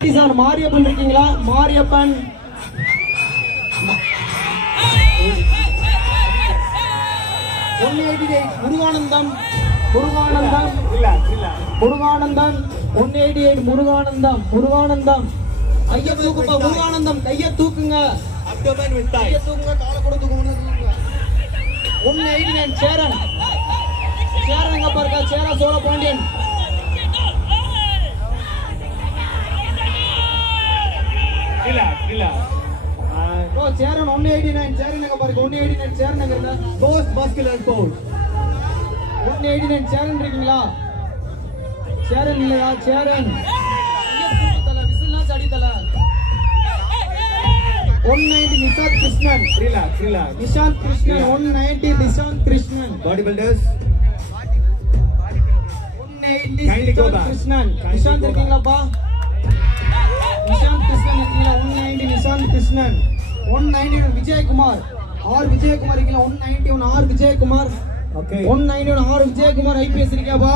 Sir Mariyappan இருக்கீங்களா? மாரியப்பன் முருகானந்தம் முருகானந்தம் முருகானந்தம் 188 முருகானந்தம் முருகானந்தம் ஐயா தூக்குப்பா முருகானந்தம் கையை தூக்குங்க கையை தூக்குங்க காலை கூட தூக்குங்க 189 சேரன் சேரன் எங்க பாருங்க சேரா சோழ பாண்டியன் Charan 189 Charan எங்க பாருங்க 189 Charan எங்க இல்ல கோஸ்ட் மஸ்குலர் போல் 189 Charan இருக்கீங்களா? Charan இல்லையா? Charan தல விசில்னா அடி தல 190 நிஷாந்த் கிருஷ்ணன் நிஷாந்த் கிருஷ்ணன் 190 நிஷாந்த் கிருஷ்ணன் பாடி பில்டர்ஸ் 190 நிஷாந்த் கிருஷ்ணன் நிஷாந்த் இருக்கீங்களாப்பா? நிஷாந்த் கிருஷ்ணன் இருக்கீங்களா? 190 நிஷாந்த் கிருஷ்ணன் 191 விஜயகுமார் ஆர் விஜயகுமார் இருக்கீங்களா? 191 R Vijayakumar okay 191 R Vijayakumar IPS இருக்கியாப்பா?